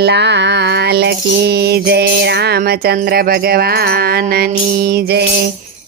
લાલ કી જય રામચંદ્ર ભગવાનની જય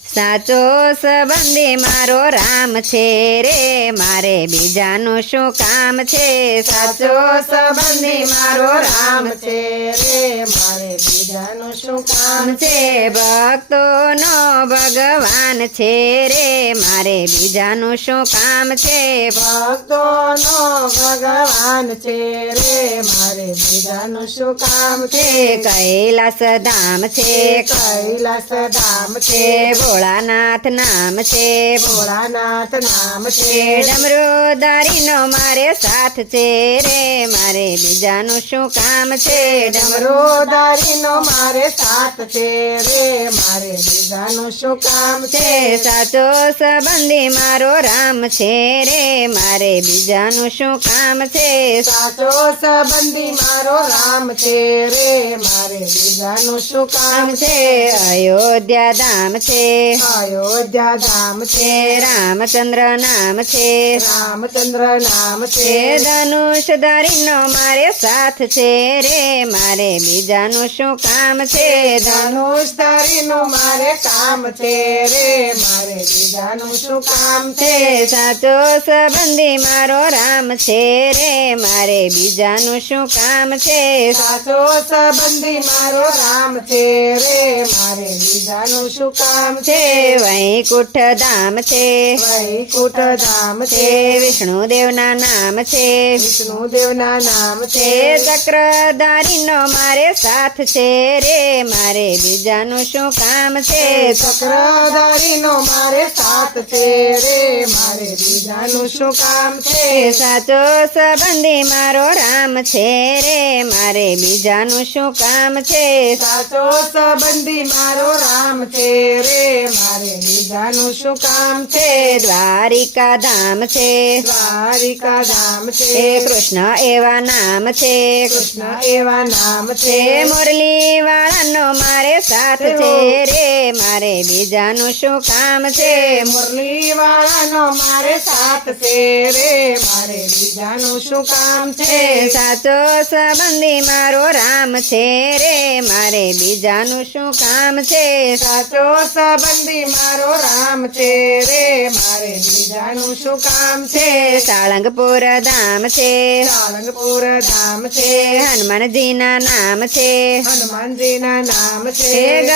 સાચો સંબંધી મારો રામ છે રે મારે બીજાનું શું કામ છે? સાચો સંબંધી મારો રામ છે રે મારે બીજાનું શું કામ છે? ભક્તોનો ભગવાન છે રે મારે બીજાનું શું કામ છે? ભક્તોનો ભગવાન છે રે મારે બીજાનું શું કામ છે? કૈલાસ ધામ છે કૈલાસ ધામ છે છે ભોળાનાથ નામ છે. ભોળાનાથ નામ છે. છે ડમરુદારીનો મારે સાથ છે રે. મારે બીજાનું શું કામ છે? ડમરો ડમરોદારીનો મારે સાથ છે રે. મારે બીજાનું શું કામ છે? સાચો સંબંધી મારો રામ છે રે. મારે બીજાનું શું કામ છે? સાચો સંબંધી મારો રામ છે રે. મારે બીજાનું શું કામ છે? અયોધ્યા ધામ છે. અયોધ્યા ધામ છે. રામચંદ્ર નામ છે. રામચંદ્ર નામ છે. ધનુષ ધારીનો મારે સાથ છે રે. મારે બીજાનું શું કામ છે? ધનુષ ધારીનો મારે કામ છે રે મારે બીજાનું શું કામ છે? સાચો સંબંધી મારો રામ છે રે મારે બીજાનું શું કામ છે? સાચો સંબંધી મારો રામ છે રે મારે બીજાનું શું કામ છે? વૈકુંઠ ધામ છે. વૈકુંઠ ધામ છે. વિષ્ણુદેવના નામ છે. વિષ્ણુદેવના નામ છે. છે ચક્રધારીનો મારે સાથ છે રે મારે બીજાનું શું કામ છે? ચક્રધારીનો મારે સાથ છે રે મારે બીજાનું શું કામ છે? સાચો સંબંધી મારો રામ છે રે મારે બીજાનું શું કામ છે? સાચો સંબંધી મારો રામ છે રે મારે બીજાનું શું કામ છે? દ્વારિકા ધામ છે. દ્વારિકા ધામ છે. કૃષ્ણ એવા નામ છે. કૃષ્ણ એવા નામ છે. છે મુરલી વાળાનો મારે સાથ છે રે મારે બીજાનું શું કામ છે? મુરલી વાળાનો મારે સાથ છે રે. મારે બીજાનું શું કામ છે? સાચો સંબંધી મારો રામ છે રે. મારે બીજાનું શું કામ છે? સાચો સંબંધી મારો રામ છે રે. મારે બીજાનું શું કામ છે? સાળંગપુર ધામ છે. સાળંગપુર ધામ છે. હનુમાનજીના નામ છે. હનુમાનજીના નામ છે. છે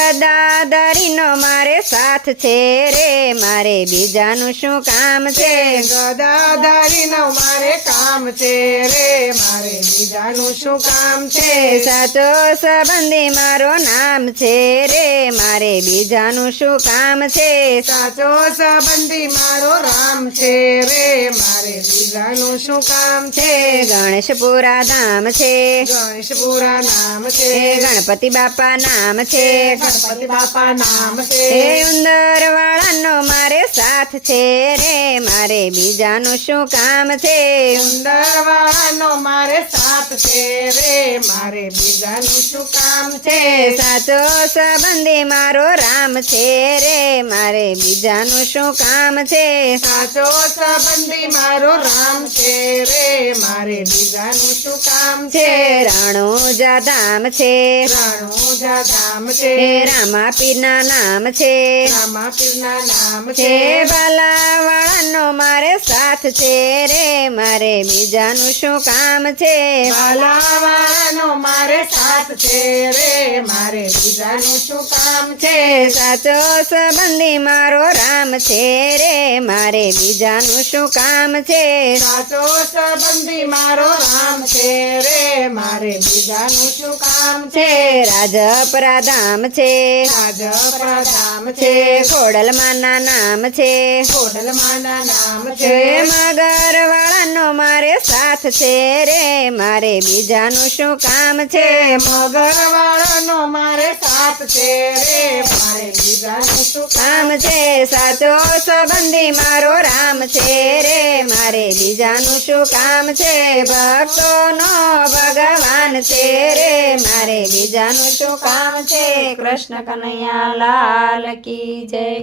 ગદાધરીનો મારે સાથ છે રે મારે બીજાનું શું કામ છે? ગદાધારીનો મારે કામ છે રે મારે બીજાનું શું કામ છે? સાચો સંબંધી મારો નામ છે રે મારે બીજાનું શું કામ છે? સાચો સંબંધી મારો રામ છે રે મારે બીજાનું શું કામ છે? ગણેશપુરા ધામ છે. ગણેશપુરા નામ છે. છે ગણપતિ બાપા નામ છે. ગણપતિ બાપા નામ હે છે. ઉંદર વાળાનો મારે સાથ છે રે મારે બીજાનું શું કામ છે? સુંદરવાળાનો મારે સાથ છે રે મારે બીજાનું શું કામ છે? સાચો સંબંધી મારો રામ છે રે મારે બીજાનું શું કામ છે? સાચો સંબંધી મારો રામ છે રે મારે બીજાનું શું કામ છે? રાણુજા ધામ છે. રાણુજા ધામ છે. રામા પીરના નામ છે? રામાપીરના નામ છે. છે મારે સાથ છે રે મારે બીજાનું શું કામ છે? બાલાવાળાનો મારે સાથ છે રે મારે બીજાનું શું કામ છે? સાચો સંબંધી મારો રામ છે રે મારે બીજાનું શું કામ છે? સાચો સંબંધી મારો રામ છે રે મારે બીજાનું શું કામ છે? રાજપરા ધામ છે. રાજપરા ધામ છે. ખોડલમાના નામ છે. ખોડલમાના નામ છે. મગર વાળાનો મારે સાથ છે રે મારે બીજાનું શું કામ છે? મગરવાળાનો મારે સાથ છે રે મારે બીજાનું શું કામ કામ છે? સાચો સંબંધી મારો રામ છે રે મારે બીજાનું શું કામ છે? ભક્તોનો ભગવાન છે રે મારે બીજાનું શું કામ છે? કૃષ્ણ કનૈયા લાલ કી જય.